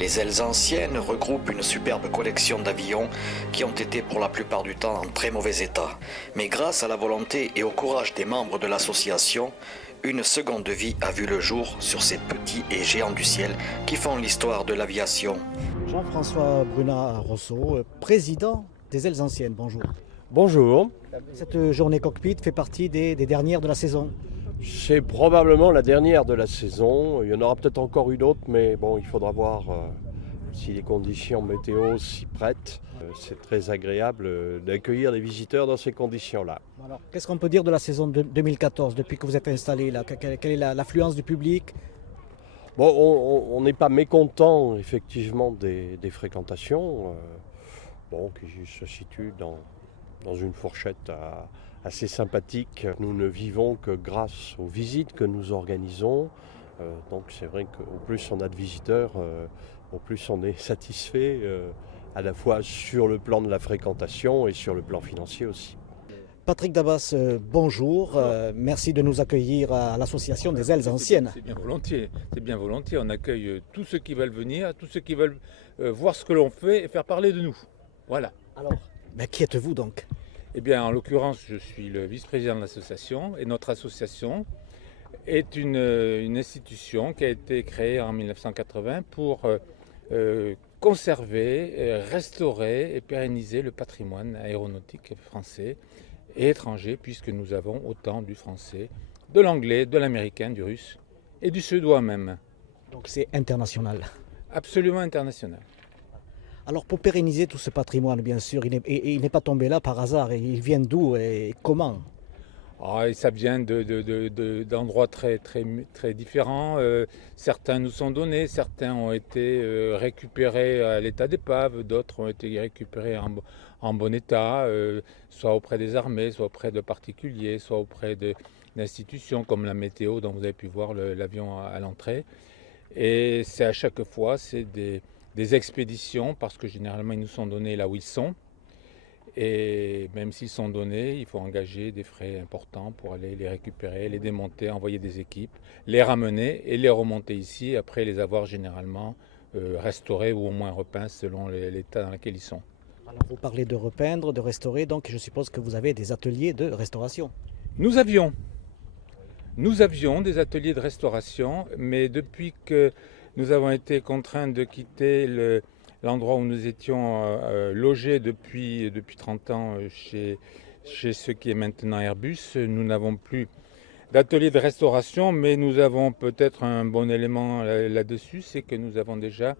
Les ailes anciennes regroupent une superbe collection d'avions qui ont été pour la plupart du temps en très mauvais état. Mais grâce à la volonté et au courage des membres de l'association, une seconde vie a vu le jour sur ces petits et géants du ciel qui font l'histoire de l'aviation. Jean-François Brunat-Rousseau, président des ailes anciennes, bonjour. Bonjour, Cette journée cockpit fait partie des dernières de la saison. c'est probablement la dernière de la saison. Il y en aura peut-être encore une autre, mais bon, il faudra voir si les conditions météo s'y prêtent. C'est très agréable d'accueillir les visiteurs dans ces conditions-là. Alors, qu'est-ce qu'on peut dire de la saison 2014 depuis que vous êtes installé là? Quelle est l'affluence du public? Bon, on n'est pas mécontent effectivement des fréquentations, qui se situent dans une fourchette assez sympathique. Nous ne vivons que grâce aux visites que nous organisons. Donc c'est vrai qu'au plus on a de visiteurs, au plus on est satisfait, à la fois sur le plan de la fréquentation et sur le plan financier aussi. Patrick Dabas, bonjour. Merci de nous accueillir à l'association des ailes anciennes. C'est bien volontiers. On accueille tous ceux qui veulent venir, tous ceux qui veulent voir ce que l'on fait et faire parler de nous. Voilà. Alors, qui êtes-vous donc? Eh bien, en l'occurrence, je suis le vice-président de l'association et notre association est une institution qui a été créée en 1980 pour conserver, restaurer et pérenniser le patrimoine aéronautique français et étranger, puisque nous avons autant du français, de l'anglais, de l'américain, du russe et du suédois même. Donc c'est international. Absolument international. Alors pour pérenniser tout ce patrimoine, bien sûr, il n'est pas tombé là par hasard. Il vient d'où et comment? Et ça vient d'endroits très différents. Certains nous sont donnés, certains ont été récupérés à l'état d'épave, d'autres ont été récupérés en bon état, soit auprès des armées, soit auprès de particuliers, soit auprès d'institutions comme la météo dont vous avez pu voir l'avion à l'entrée. Et c'est à chaque fois, c'est des expéditions, parce que généralement ils nous sont donnés là où ils sont. Et même s'ils sont donnés, il faut engager des frais importants pour aller les récupérer, les démonter, envoyer des équipes, les ramener et les remonter ici, après les avoir généralement restaurés ou au moins repeints selon l'état dans lequel ils sont. Alors vous parlez de repeindre, de restaurer, donc je suppose que vous avez des ateliers de restauration. Nous avions des ateliers de restauration, mais depuis que nous avons été contraints de quitter l'endroit où nous étions logés depuis 30 ans chez ce qui est maintenant Airbus, nous n'avons plus d'atelier de restauration, mais nous avons peut-être un bon élément là-dessus, c'est que nous avons déjà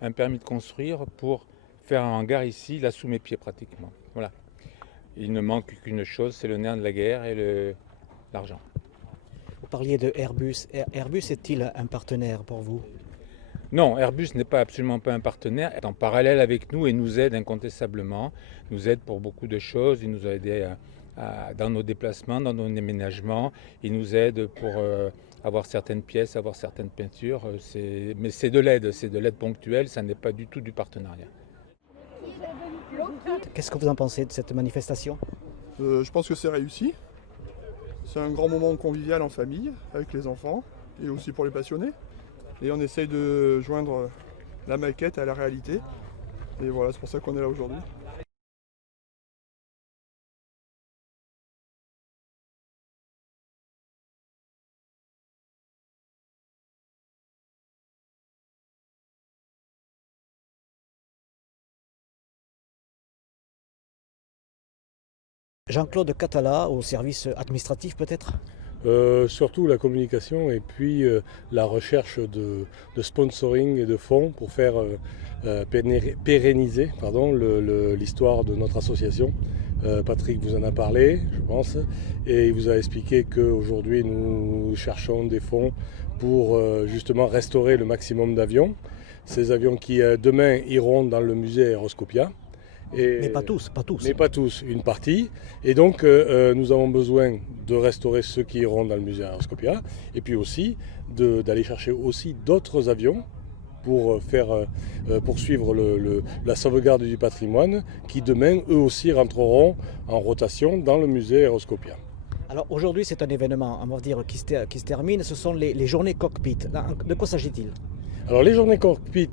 un permis de construire pour faire un hangar ici, là sous mes pieds pratiquement. Voilà. Il ne manque qu'une chose, c'est le nerf de la guerre et l'argent. Vous parliez de Airbus. Airbus est-il un partenaire pour vous? Non, Airbus n'est absolument pas un partenaire. Il est en parallèle avec nous et nous aide incontestablement. Il nous aide pour beaucoup de choses. Il nous a aidés dans nos déplacements, dans nos déménagements. Il nous aide pour avoir certaines pièces, avoir certaines peintures. Mais c'est de l'aide ponctuelle, ça n'est pas du tout du partenariat. Qu'est-ce que vous en pensez de cette manifestation? Je pense que c'est réussi. C'est un grand moment convivial en famille, avec les enfants et aussi pour les passionnés. Et on essaye de joindre la maquette à la réalité. Et voilà, c'est pour ça qu'on est là aujourd'hui. Jean-Claude Catala, au service administratif peut-être? Surtout la communication et puis la recherche de sponsoring et de fonds pour faire pérenniser l'histoire de notre association. Patrick vous en a parlé, je pense, et il vous a expliqué qu'aujourd'hui nous cherchons des fonds pour justement restaurer le maximum d'avions. Ces avions qui demain iront dans le musée Aeroscopia. Mais pas tous. Mais pas tous, une partie. Et donc, nous avons besoin de restaurer ceux qui iront dans le musée Aeroscopia, et puis aussi d'aller chercher aussi d'autres avions pour poursuivre la sauvegarde du patrimoine, qui demain, eux aussi, rentreront en rotation dans le musée Aeroscopia. Alors aujourd'hui, c'est un événement, on va dire, qui se termine. Ce sont les journées cockpit. De quoi s'agit-il? Alors les journées cockpit,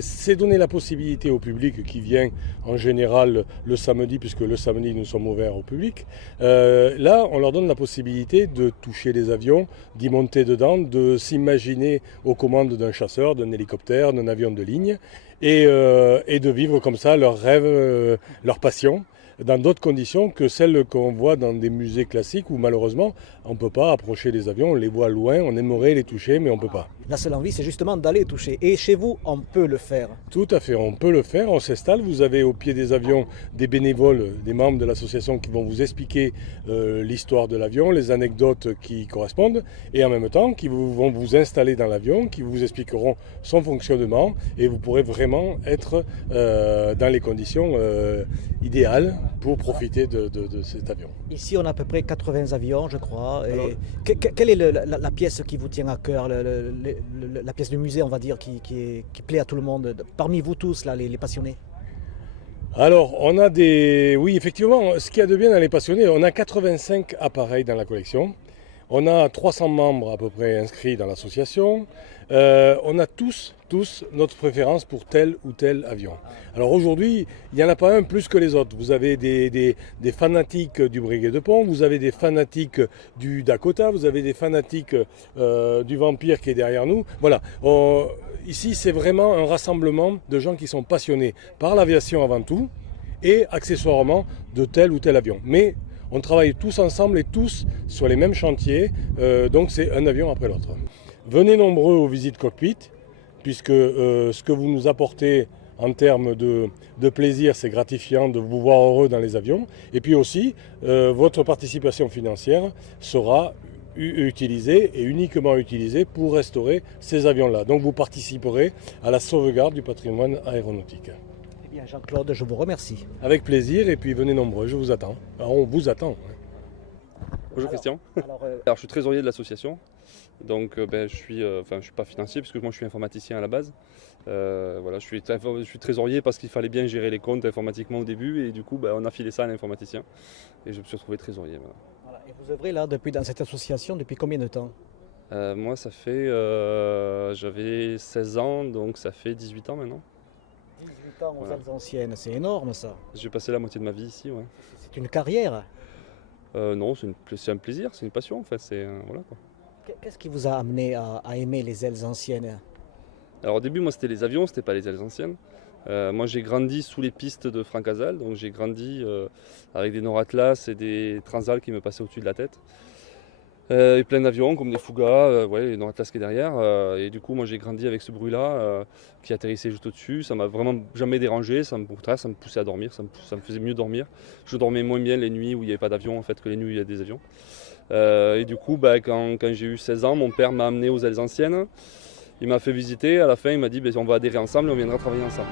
c'est donner la possibilité au public qui vient en général le samedi, puisque le samedi nous sommes ouverts au public. Là, on leur donne la possibilité de toucher les avions, d'y monter dedans, de s'imaginer aux commandes d'un chasseur, d'un hélicoptère, d'un avion de ligne, et de vivre comme ça leur rêve, leur passion, dans d'autres conditions que celles qu'on voit dans des musées classiques où malheureusement on ne peut pas approcher les avions, on les voit loin, on aimerait les toucher mais on ne peut pas. La seule envie, c'est justement d'aller toucher. Et chez vous, on peut le faire. Tout à fait, on peut le faire, on s'installe. Vous avez au pied des avions des bénévoles, des membres de l'association qui vont vous expliquer l'histoire de l'avion, les anecdotes qui correspondent, et en même temps qui vont vous installer dans l'avion, qui vous expliqueront son fonctionnement, et vous pourrez vraiment être dans les conditions idéales pour profiter de cet avion. Ici, on a à peu près 80 avions, je crois. Et alors, quelle est la pièce qui vous tient à cœur, la pièce de musée, on va dire, qui plaît à tout le monde, parmi vous tous, là, les passionnés? Alors, on a oui, effectivement, ce qu'il y a de bien dans les passionnés, on a 85 appareils dans la collection. On a 300 membres à peu près inscrits dans l'association. On a tous notre préférence pour tel ou tel avion. Alors aujourd'hui, il n'y en a pas un plus que les autres. Vous avez des fanatiques du Breguet de Pont, vous avez des fanatiques du Dakota, vous avez des fanatiques du Vampire qui est derrière nous. Voilà. Ici, c'est vraiment un rassemblement de gens qui sont passionnés par l'aviation avant tout et accessoirement de tel ou tel avion. Mais on travaille tous ensemble et tous sur les mêmes chantiers, donc c'est un avion après l'autre. Venez nombreux aux visites cockpit, puisque ce que vous nous apportez en termes de plaisir, c'est gratifiant de vous voir heureux dans les avions. Et puis aussi, votre participation financière sera utilisée et uniquement utilisée pour restaurer ces avions-là. Donc vous participerez à la sauvegarde du patrimoine aéronautique. Eh bien, Jean-Claude, je vous remercie. Avec plaisir, et puis venez nombreux, je vous attends. Alors, on vous attend. Bonjour Christian. Alors je suis trésorier de l'association, donc je suis pas financier puisque moi je suis informaticien à la base. Voilà, je suis trésorier parce qu'il fallait bien gérer les comptes informatiquement au début et du coup on a filé ça à l'informaticien et je me suis retrouvé trésorier. Voilà. Et vous œuvrez là dans cette association depuis combien de temps? Moi ça fait, j'avais 16 ans donc ça fait 18 ans maintenant. 18 ans aux Alpes anciennes, c'est énorme ça. J'ai passé la moitié de ma vie ici, ouais. C'est une carrière? Non, c'est un plaisir, c'est une passion en fait. Voilà, quoi. Qu'est-ce qui vous a amené à aimer les ailes anciennes? Alors au début, moi c'était les avions, c'était pas les ailes anciennes. Moi j'ai grandi sous les pistes de Franck Hazal, donc j'ai grandi avec des Nord Atlas et des Transal qui me passaient au-dessus de la tête. Et plein d'avions comme des Fouga, les Nord Atlas qui est derrière. Et du coup, moi j'ai grandi avec ce bruit-là qui atterrissait juste au-dessus. Ça m'a vraiment jamais dérangé, ça me poussait à dormir, ça me faisait mieux dormir. Je dormais moins bien les nuits où il n'y avait pas d'avion en fait que les nuits où il y a des avions. Et du coup, quand j'ai eu 16 ans, mon père m'a amené aux ailes anciennes. Il m'a fait visiter, à la fin il m'a dit on va adhérer ensemble et on viendra travailler ensemble.